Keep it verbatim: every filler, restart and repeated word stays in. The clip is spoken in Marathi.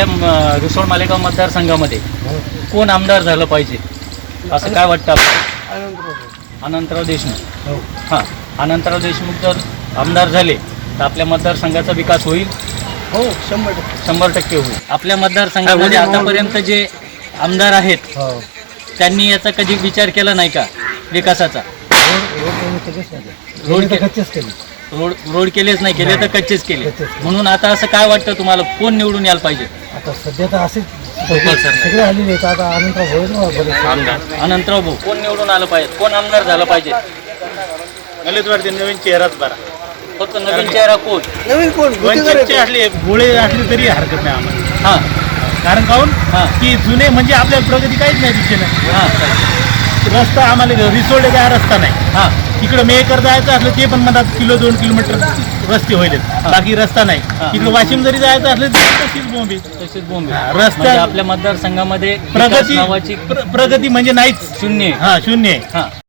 आपल्या म- रिसोड मालेगाव मतदारसंघामध्ये कोण आमदार झालं पाहिजे असं काय वाटतं आपल्याला? अनंतराव देशमुख. हां, अनंतराव देशमुख जर आमदार झाले तर आपल्या मतदारसंघाचा विकास होईल. हो शंभर टक्के शंभर टक्के होईल. आपल्या मतदारसंघामध्ये आतापर्यंत जे आमदार आहेत हो त्यांनी याचा कधी विचार केला नाही का विकासाचा? रोड के- कच्चेच केले रोड रोड केलेच नाही, केले तर कच्चेच केले. कच्चेच केले. म्हणून आता असं काय वाटतं तुम्हाला, कोण निवडून यायला पाहिजे? आता सध्या तर असेच गोपाल सर. सगळे आलेले आहेत. आता अनंतराव होईल ना बरेच आमदार अनंतराव भाऊ कोण निवडून आलं पाहिजे, कोण आमदार झालं पाहिजे? मलाच वाटते नवीन चेहराच बरा. फक्त नवीन चेहरा कोण? नवीन कोण वंचितचे असले गोळे असले तरी हरकत नाही आम्हाला. हां कारण काहून हां की जुने म्हणजे आपल्याला प्रगती काहीच नाही दिसते. हां रस्ता आम्हाला रिसोड काय रस्ता नाही. हां तिकडं मेकर जायचं असलं ते पण म्हणतात किलो दोन किलोमीटर रस्ते होईल, बाकी रस्ता नाही. तिकडं वाशिम जरी जायचं असलं तरी तशीच बोंबी. तसेच बोंबे. हां, रस्त्या- म्हणजे आपल्या मतदारसंघामध्ये विकास प्रगती नावाची प्र- प्रगती म्हणजे नाहीच. शून्य आहे. हा शून्य आहे. हां